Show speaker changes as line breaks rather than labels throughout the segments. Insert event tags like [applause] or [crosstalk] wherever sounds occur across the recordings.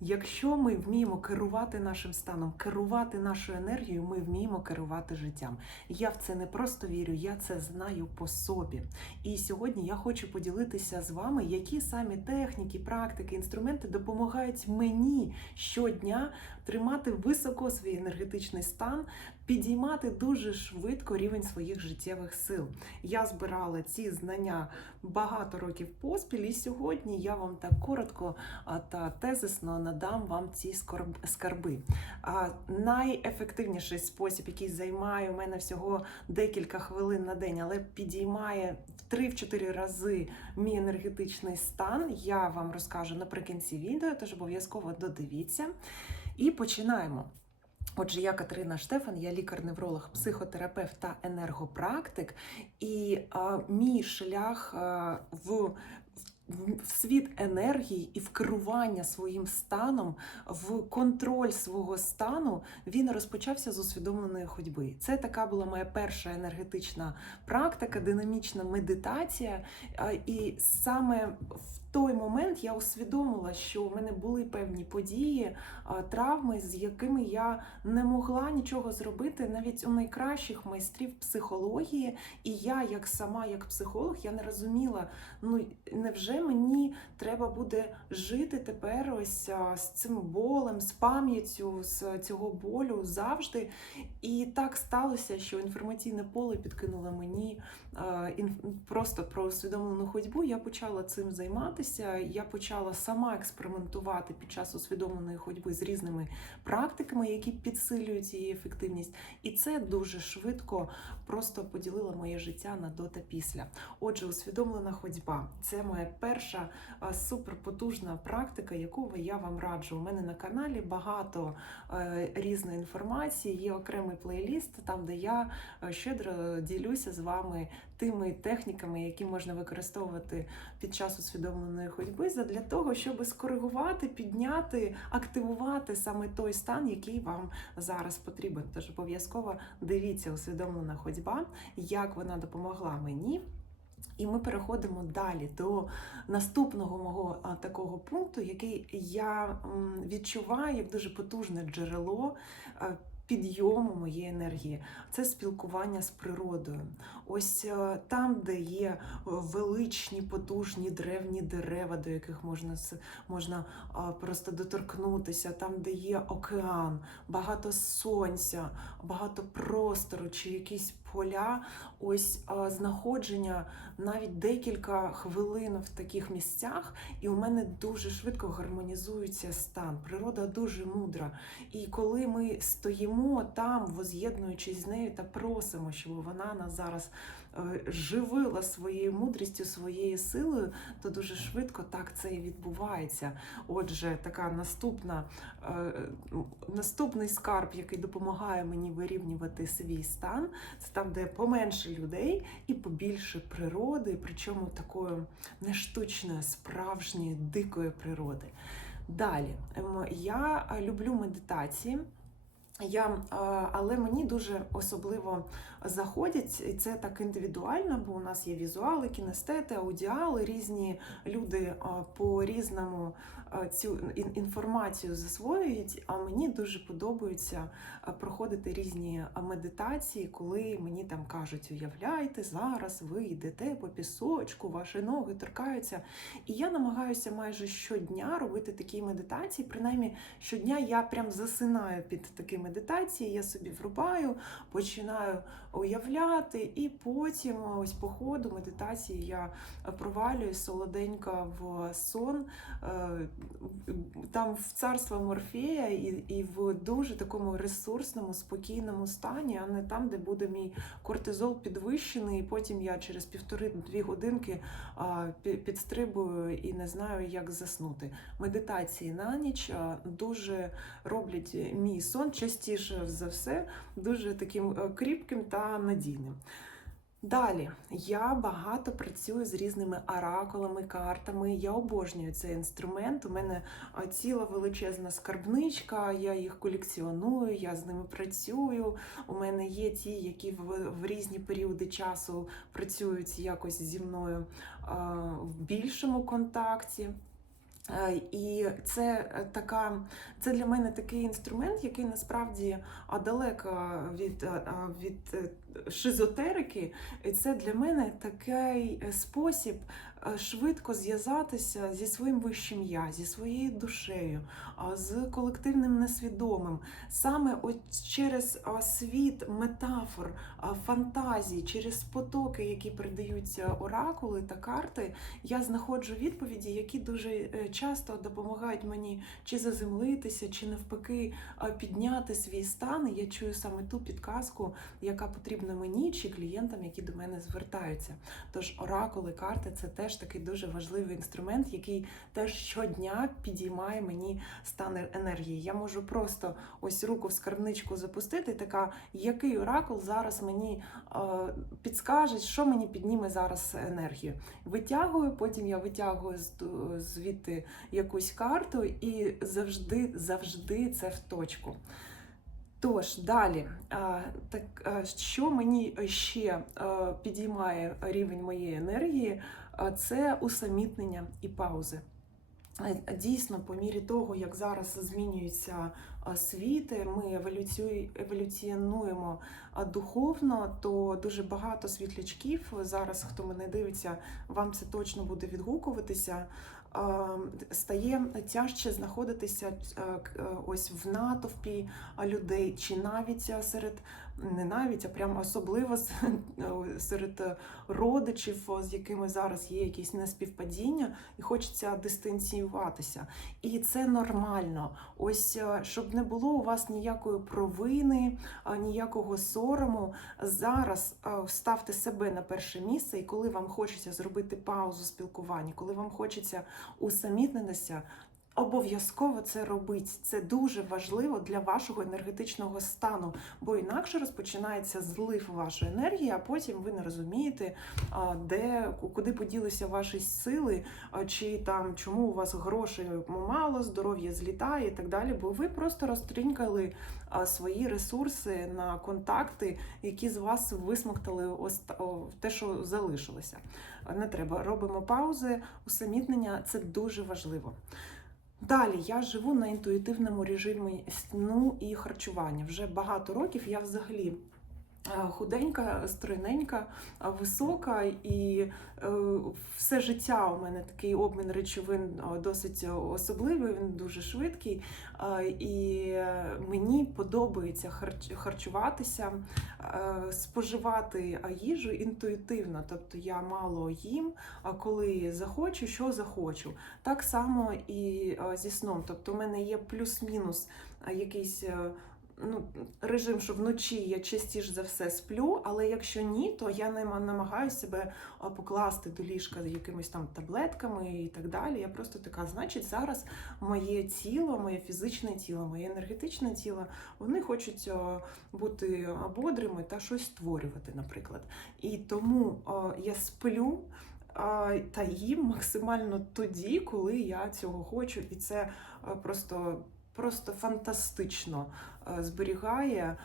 Якщо ми вміємо керувати нашим станом, керувати нашою енергією, ми вміємо керувати життям. Я в це не просто вірю, я це знаю по собі. І сьогодні я хочу поділитися з вами, які самі техніки, практики, інструменти допомагають мені щодня тримати високо свій енергетичний стан, підіймати дуже швидко рівень своїх життєвих сил. Я збирала ці знання багато років поспіль, і сьогодні я вам так коротко та тезисно надам вам ці скарби. Найефективніший спосіб, який займає у мене всього декілька хвилин на день, але підіймає в 3-4 рази мій енергетичний стан. Я вам розкажу наприкінці відео, тож обов'язково додивіться. І починаємо. Отже, я Катерина Штефан, я лікар-невролог, психотерапевт та енергопрактик. І а, мій шлях а, в, в, світ енергії і в керування своїм станом, в контроль свого стану, він розпочався з усвідомленої ходьби. Це така була моя перша енергетична практика, динамічна медитація. І саме в той момент я усвідомила, що в мене були певні події, травми, з якими я не могла нічого зробити навіть у найкращих майстрів психології. І я, як сама, як психолог, я не розуміла, ну невже мені треба буде жити тепер ось з цим болем, з пам'яттю з цього болю завжди. І так сталося, що інформаційне поле підкинуло мені просто про усвідомлену ходьбу. Я почала цим займатися. Я почала сама експериментувати під час усвідомленої ходьби з різними практиками, які підсилюють її ефективність. І це дуже швидко просто поділило моє життя на до та після. Отже, усвідомлена ходьба це моя перша суперпотужна практика, яку я вам раджу. У мене на каналі багато е, різної інформації. Є окремий плейліст, там де я е, щедро ділюся з вами тими техніками, які можна використовувати під час усвідомленої ходьби, для того, щоб скоригувати, підняти, активувати саме той стан, який вам зараз потрібен. Тож обов'язково дивіться усвідомлена ходьба, як вона допомогла мені. І ми переходимо далі до наступного мого такого пункту, який я відчуваю як дуже потужне джерело підйому моєї енергії. Це спілкування з природою. Ось е, там, де є величні, потужні древні дерева, до яких можна можна просто доторкнутися, там, де є океан, багато сонця, багато простору чи якісь поля. Ось знаходження навіть декілька хвилин в таких місцях, і у мене дуже швидко гармонізується стан. Природа дуже мудра. І коли ми стоїмо там, воз'єднуючись з нею та просимо, щоб вона нас зараз е, живила своєю мудрістю, своєю силою, то дуже швидко так це і відбувається. Отже, така наступна, е, наступний скарб, який допомагає мені вирівнювати свій стан, це там, де поменше людей і побільше природи, причому такої не штучної, справжньої, дикої природи. Далі, ем, я е, люблю медитації. Я, е, але мені дуже особливо заходять, і це так індивідуально, бо у нас є візуали, кінестети, аудіали, різні люди е, по різному е, цю інформацію засвоюють. А мені дуже подобається е, проходити різні медитації, коли мені там кажуть, уявляйте, зараз ви йдете по пісочку, ваші ноги торкаються. І я намагаюся майже щодня робити такі медитації. Принаймні, щодня я прям засинаю під такі медитації, я собі врубаю, починаю уявляти, і потім ось по ходу медитації я провалююсь солоденько в сон. е, Там в царство Морфея і, і в дуже такому ресурсному, спокійному стані, а не там, де буде мій кортизол підвищений, і потім я через півтори-дві годинки підстрибую і не знаю, як заснути. Медитації на ніч дуже роблять мій сон частіше за все дуже таким е, кріпким та надійним. Далі я багато працюю з різними оракулами, картами. Я обожнюю цей інструмент. У мене ціла величезна скарбничка, я їх колекціоную, я з ними працюю. У мене є ті, які в, в різні періоди часу працюють якось зі мною а, в більшому контакті. Е, І це е, така, це для мене такий інструмент, який насправді далеко від, а, від е, шизотерики. І це для мене такий е, спосіб е, швидко зв'язатися зі своїм вищим я, зі своєю душею, з колективним несвідомим. Саме от через світ метафор, а, фантазій, через потоки, які передаються оракули та карти, я знаходжу відповіді, які дуже е, часто допомагають мені чи заземлитися, чи навпаки підняти свій стан. Я чую саме ту підказку, яка потрібна мені чи клієнтам, які до мене звертаються. Тож оракули, карти це теж такий дуже важливий інструмент, який теж щодня підіймає мені стан енергії. Я можу просто ось руку в скарбничку запустити, така який оракул зараз мені е, підскаже, що мені підніме зараз енергію. Витягую, потім я витягую звідти якусь карту і завжди, завжди це в точку. Тож далі, так що мені ще підіймає рівень моєї енергії, це усамітнення і паузи. Дійсно, по мірі того, як зараз змінюються світи, ми еволюціонуємо духовно, то дуже багато світлячків зараз, хто мене дивиться, вам це точно буде відгукуватися. Стає тяжче знаходитися е, е, ось в натовпі людей, чи навіть серед не навіть, а прям особливо [laughs] серед родичів, з якими зараз є якісь неспівпадіння, і хочеться дистанціюватися. І це нормально. Ось е, щоб не було у вас ніякої провини, ніякого сорому. Зараз ставте себе на перше місце, і коли вам хочеться зробити паузу спілкування, коли вам хочеться усамітнитися. Обов'язково це робить. Це дуже важливо для вашого енергетичного стану, бо інакше розпочинається злив вашої енергії, а потім ви не розумієте, де куди поділися ваші сили, чи там чому у вас грошей мало, здоров'я злітає і так далі. Бо ви просто розтринькали свої ресурси на контакти, які з вас висмоктали те, що залишилося. Не треба. Робимо паузи, усамітнення це дуже важливо. Далі я живу на інтуїтивному режимі сну і харчування. Вже багато років я взагалі худенька, стройненька, е, висока, і е, все життя у мене такий обмін речовин е, досить особливий, він дуже швидкий. Е, І е, мені подобається харчуватися, е, споживати е, їжу інтуїтивно. Тобто я мало їм, коли захочу, що захочу. Так само і е, зі сном. Тобто, у мене є плюс-мінус е, якийсь. Ну, режим, що вночі я частіше за все сплю, але якщо ні, то я не намагаюся себе покласти до ліжка якимись там таблетками і так далі. Я просто така, значить, зараз моє тіло, моє фізичне тіло, моє енергетичне тіло, вони хочуть бути бодрими та щось створювати, наприклад. І тому я сплю. Та їм максимально тоді, коли я цього хочу, і це просто, просто фантастично зберігає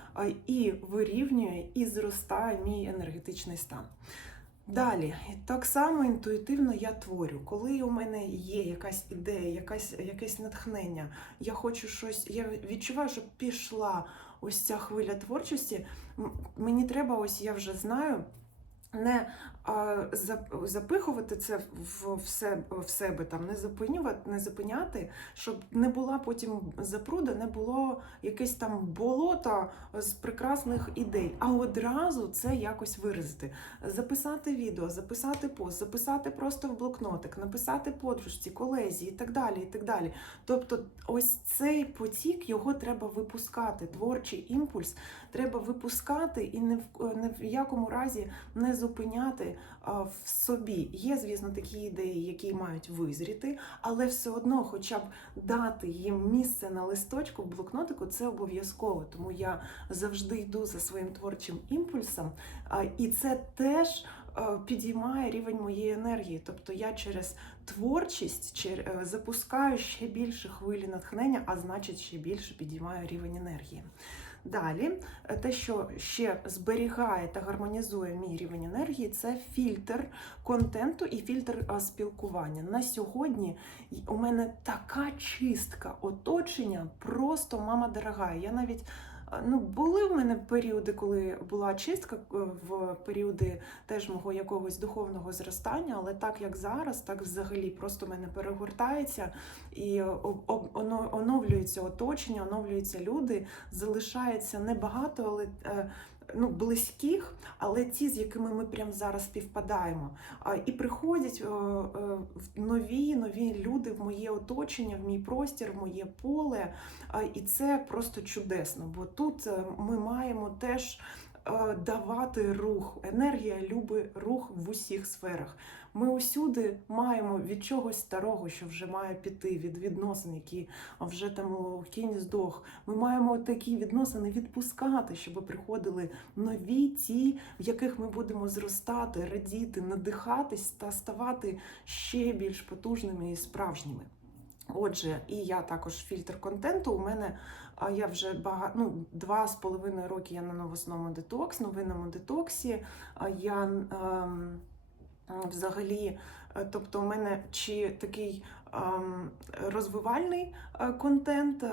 і вирівнює, і зростає мій енергетичний стан. Далі, так само інтуїтивно я творю. Коли у мене є якась ідея, якась, якесь натхнення, я хочу щось, я відчуваю, що пішла ось ця хвиля творчості. Мені треба, ось я вже знаю, не запихувати це в, в, себе, там, не зупинювати, не зупиняти, щоб не була потім запруда, не було якесь там болото з прекрасних ідей, а одразу це якось виразити. Записати відео, записати пост, записати просто в блокнотик, написати подружці, колезі і так далі. і так далі. Тобто, ось цей потік його треба випускати. Творчий імпульс треба випускати і не в не в якому разі не зупиняти в собі. Є, звісно, такі ідеї, які мають визріти, але все одно, хоча б дати їм місце на листочку в блокнотику, це обов'язково. Тому я завжди йду за своїм творчим імпульсом, і це теж. Підіймає рівень моєї енергії, тобто я через творчість е, запускаю ще більше хвилі натхнення, а значить ще більше підіймаю рівень енергії. Далі, е, те, що ще зберігає та гармонізує мій рівень енергії, це фільтр контенту і фільтр спілкування. На сьогодні у мене така чистка оточення, просто мама дорога. Я навіть ну, були в мене періоди, коли була чистка е, в періоди теж мого якогось духовного зростання, але так як зараз, так взагалі просто мене перегортається і об- оновлюється оточення, оновлюються люди. Залишається небагато, але е, ну, близьких, але ті, з якими ми прямо зараз співпадаємо. І приходять е, е, нові нові люди в моє оточення, в мій простір, в моє поле. І це просто чудесно, бо тут е, ми маємо теж. Е, Давати рух, енергія любить рух в усіх сферах. Ми усюди маємо від чогось старого, що вже має піти, від відносин, які вже там кінь здох. Ми маємо такі відносини відпускати, щоб приходили нові ті, в яких ми будемо зростати, радіти, надихатись та ставати ще більш потужними і справжніми. Отже, і я також фільтр контенту. У мене я вже багато ну, два з половиною роки я на новосному детокс, новинному детоксі. Я ем, взагалі, е, тобто, у мене чи такий розвивальний е, контент, е,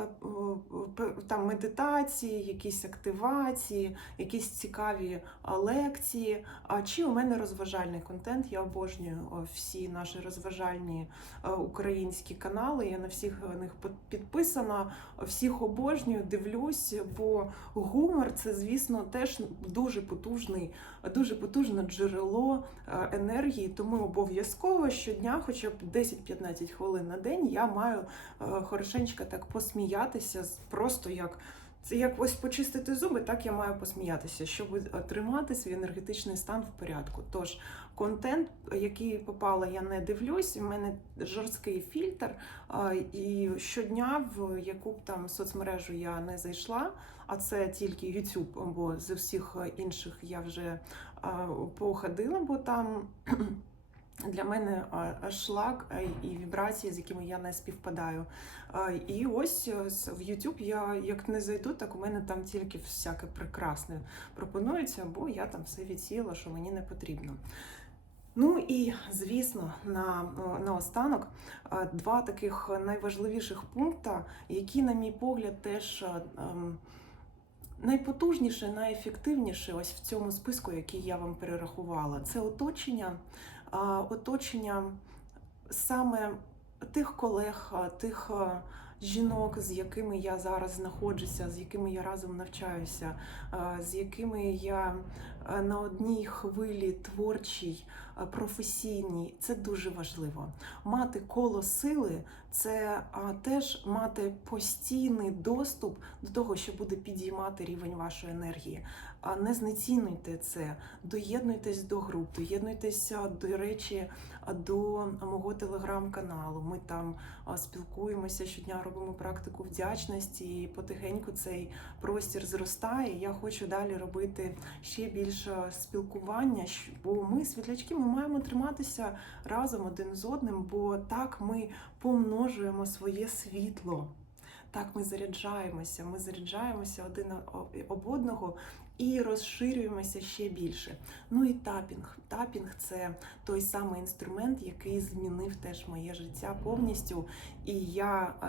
там медитації, якісь активації, якісь цікаві лекції. Чи у мене розважальний контент? Я обожнюю всі наші розважальні е, українські канали. Я на всіх них підписана, всіх обожнюю, дивлюсь, бо гумор це, звісно, теж дуже потужний, дуже потужне джерело енергії. Тому обов'язково щодня, хоча б 10-15 хвилин на день, я маю е, хорошенько так посміятися, просто як. Це як ось почистити зуби, так я маю посміятися, щоб е, тримати свій енергетичний стан в порядку. Тож контент, який попала, я не дивлюсь. У мене жорсткий фільтр, і щодня в яку б там соцмережу я не зайшла, а це тільки YouTube, бо з усіх інших я вже походила, бо там. Для мене а, шлак і вібрації, з якими я не співпадаю. І ось е, в YouTube я як не зайду, так у мене там тільки всяке прекрасне пропонується, бо я там все відсіяла, що мені не потрібно. Ну і звісно, на, на останок два таких найважливіших пункта, які, на мій погляд, теж е, ем, найпотужніше, найефективніше ось в цьому списку, який я вам перерахувала, це оточення, оточення саме тих колег, тих жінок, з якими я зараз знаходжуся, з якими я разом навчаюся, з якими я на одній хвилі творчій, професійній. Це дуже важливо. Мати коло сили це теж мати постійний доступ до того, що буде підіймати рівень вашої енергії. Не знецінуйте це, доєднуйтесь до груп, доєднуйтеся, до речі, до мого телеграм-каналу. Ми там спілкуємося щодня, робимо практику вдячності, і потихеньку цей простір зростає. Я хочу далі робити ще більше спілкування, бо ми, світлячки, ми маємо триматися разом один з одним, бо так ми помножуємо своє світло. Так ми заряджаємося, ми заряджаємося один об одного і розширюємося ще більше. Ну і тапінг. Тапінг це той самий інструмент, який змінив теж моє життя повністю. І я е,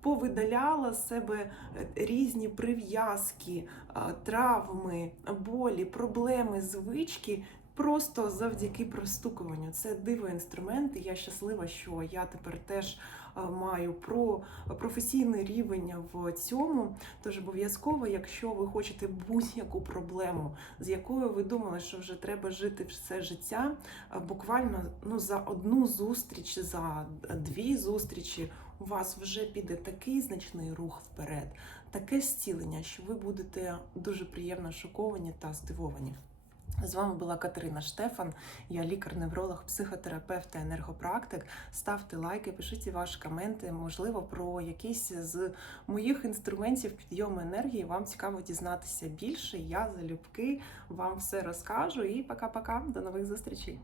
повидаляла з себе е, різні прив'язки, е, травми, болі, проблеми, звички. Просто завдяки простукуванню. Це диво інструмент, я щаслива, що я тепер теж е, маю про професійний рівень в цьому. Тож обов'язково, якщо ви хочете будь-яку проблему, з якою ви думали, що вже треба жити все життя, е, буквально ну за одну зустріч, за дві зустрічі, у вас вже піде такий значний рух вперед, таке зцілення, що ви будете дуже приємно шоковані та здивовані. З вами була Катерина Штефан, я лікар-невролог, психотерапевт та енергопрактик. Ставте лайки, пишіть ваші коменти. Можливо, про якісь з моїх інструментів підйому енергії вам цікаво дізнатися більше. Я залюбки вам все розкажу. І пока-пока, до нових зустрічей.